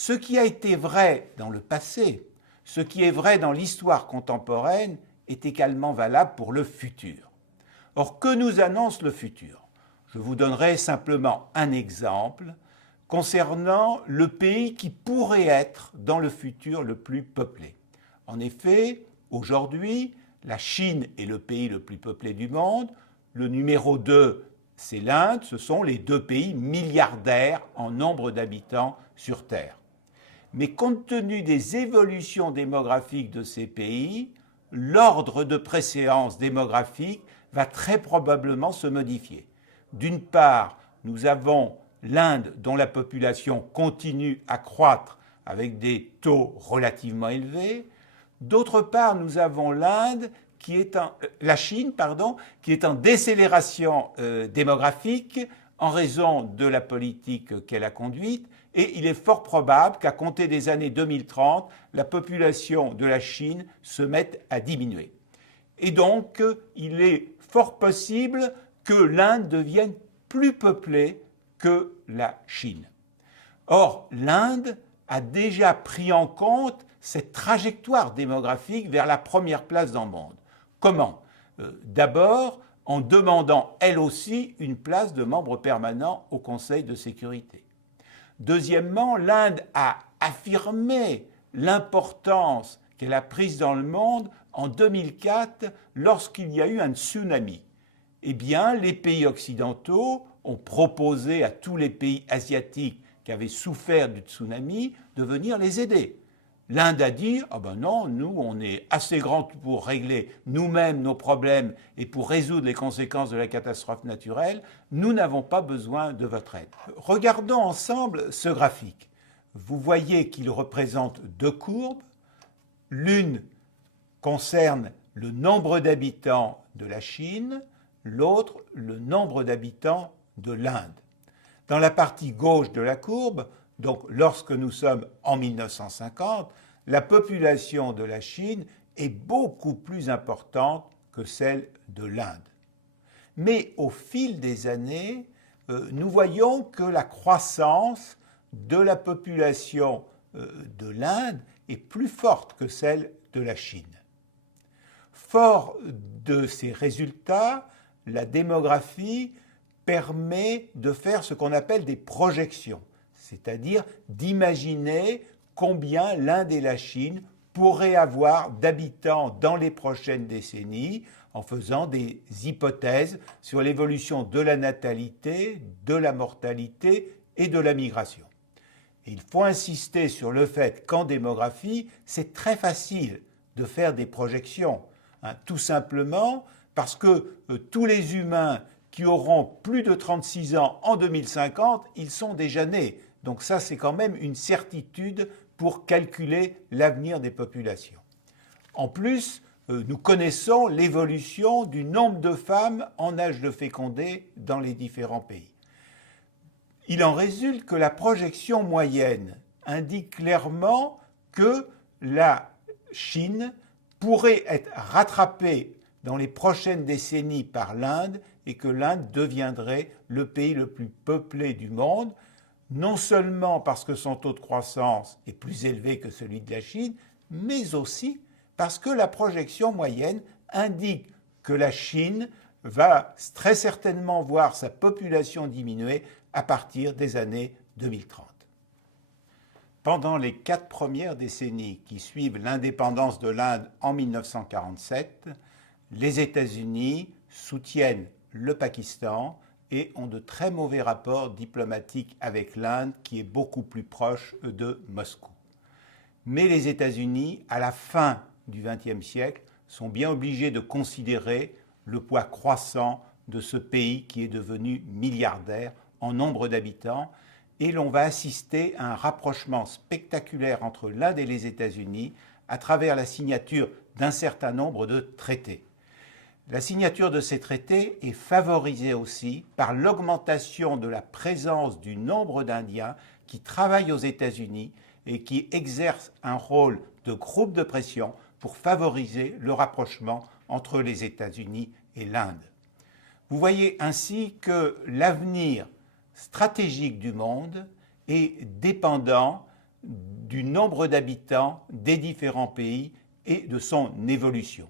Ce qui a été vrai dans le passé, ce qui est vrai dans l'histoire contemporaine, est également valable pour le futur. Or, que nous annonce le futur? Je vous donnerai simplement un exemple concernant le pays qui pourrait être dans le futur le plus peuplé. En effet, aujourd'hui, la Chine est le pays le plus peuplé du monde, le numéro 2, c'est l'Inde, ce sont les deux pays milliardaires en nombre d'habitants sur Terre. Mais compte tenu des évolutions démographiques de ces pays, l'ordre de préséance démographique va très probablement se modifier. D'une part, nous avons l'Inde dont la population continue à croître avec des taux relativement élevés. D'autre part, nous avons la Chine, qui est en décélération démographique en raison de la politique qu'elle a conduite, et il est fort probable qu'à compter des années 2030, la population de la Chine se mette à diminuer. Et donc, il est fort possible que l'Inde devienne plus peuplée que la Chine. Or, l'Inde a déjà pris en compte cette trajectoire démographique vers la première place dans le monde. Comment? D'abord, en demandant elle aussi une place de membre permanent au Conseil de sécurité. Deuxièmement, l'Inde a affirmé l'importance qu'elle a prise dans le monde en 2004 lorsqu'il y a eu un tsunami. Eh bien, les pays occidentaux ont proposé à tous les pays asiatiques qui avaient souffert du tsunami de venir les aider. L'Inde a dit « Ah ben non, nous, on est assez grands pour régler nous-mêmes nos problèmes et pour résoudre les conséquences de la catastrophe naturelle, nous n'avons pas besoin de votre aide. » Regardons ensemble ce graphique. Vous voyez qu'il représente deux courbes. L'une concerne le nombre d'habitants de la Chine, l'autre le nombre d'habitants de l'Inde. Dans la partie gauche de la courbe, donc lorsque nous sommes en 1950, la population de la Chine est beaucoup plus importante que celle de l'Inde. Mais au fil des années, nous voyons que la croissance de la population de l'Inde est plus forte que celle de la Chine. Fort de ces résultats, la démographie permet de faire ce qu'on appelle des projections, c'est-à-dire d'imaginer combien l'Inde et la Chine pourraient avoir d'habitants dans les prochaines décennies en faisant des hypothèses sur l'évolution de la natalité, de la mortalité et de la migration. Et il faut insister sur le fait qu'en démographie, c'est très facile de faire des projections, tout simplement parce que tous les humains qui auront plus de 36 ans en 2050, ils sont déjà nés. Donc ça, c'est quand même une certitude pour calculer l'avenir des populations. En plus, nous connaissons l'évolution du nombre de femmes en âge de féconder dans les différents pays. Il en résulte que la projection moyenne indique clairement que la Chine pourrait être rattrapée dans les prochaines décennies par l'Inde et que l'Inde deviendrait le pays le plus peuplé du monde, non seulement parce que son taux de croissance est plus élevé que celui de la Chine, mais aussi parce que la projection moyenne indique que la Chine va très certainement voir sa population diminuer à partir des années 2030. Pendant les 4 premières décennies qui suivent l'indépendance de l'Inde en 1947, les États-Unis soutiennent le Pakistan et ont de très mauvais rapports diplomatiques avec l'Inde qui est beaucoup plus proche de Moscou. Mais les États-Unis, à la fin du XXe siècle, sont bien obligés de considérer le poids croissant de ce pays qui est devenu milliardaire en nombre d'habitants et l'on va assister à un rapprochement spectaculaire entre l'Inde et les États-Unis à travers la signature d'un certain nombre de traités. La signature de ces traités est favorisée aussi par l'augmentation de la présence du nombre d'Indiens qui travaillent aux États-Unis et qui exercent un rôle de groupe de pression pour favoriser le rapprochement entre les États-Unis et l'Inde. Vous voyez ainsi que l'avenir stratégique du monde est dépendant du nombre d'habitants des différents pays et de son évolution.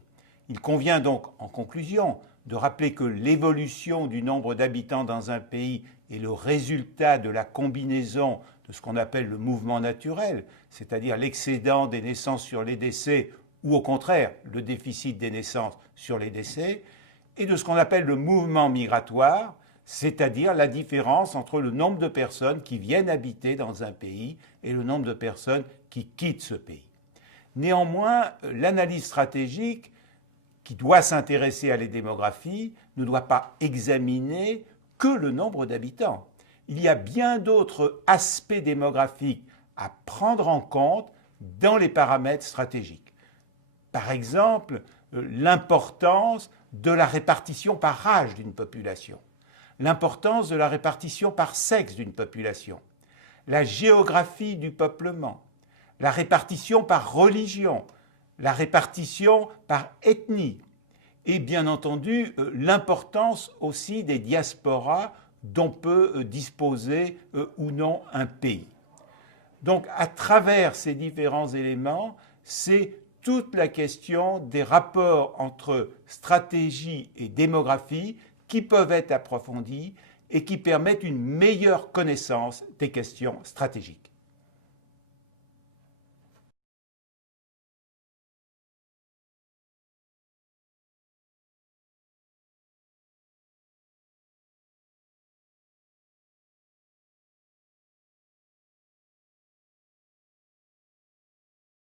Il convient donc, en conclusion, de rappeler que l'évolution du nombre d'habitants dans un pays est le résultat de la combinaison de ce qu'on appelle le mouvement naturel, c'est-à-dire l'excédent des naissances sur les décès ou au contraire le déficit des naissances sur les décès, et de ce qu'on appelle le mouvement migratoire, c'est-à-dire la différence entre le nombre de personnes qui viennent habiter dans un pays et le nombre de personnes qui quittent ce pays. Néanmoins, l'analyse stratégique qui doit s'intéresser à la démographie ne doit pas examiner que le nombre d'habitants. Il y a bien d'autres aspects démographiques à prendre en compte dans les paramètres stratégiques. Par exemple, l'importance de la répartition par âge d'une population, l'importance de la répartition par sexe d'une population, la géographie du peuplement, la répartition par religion, la répartition par ethnie et bien entendu l'importance aussi des diasporas dont peut disposer ou non un pays. Donc à travers ces différents éléments, c'est toute la question des rapports entre stratégie et démographie qui peuvent être approfondis et qui permettent une meilleure connaissance des questions stratégiques.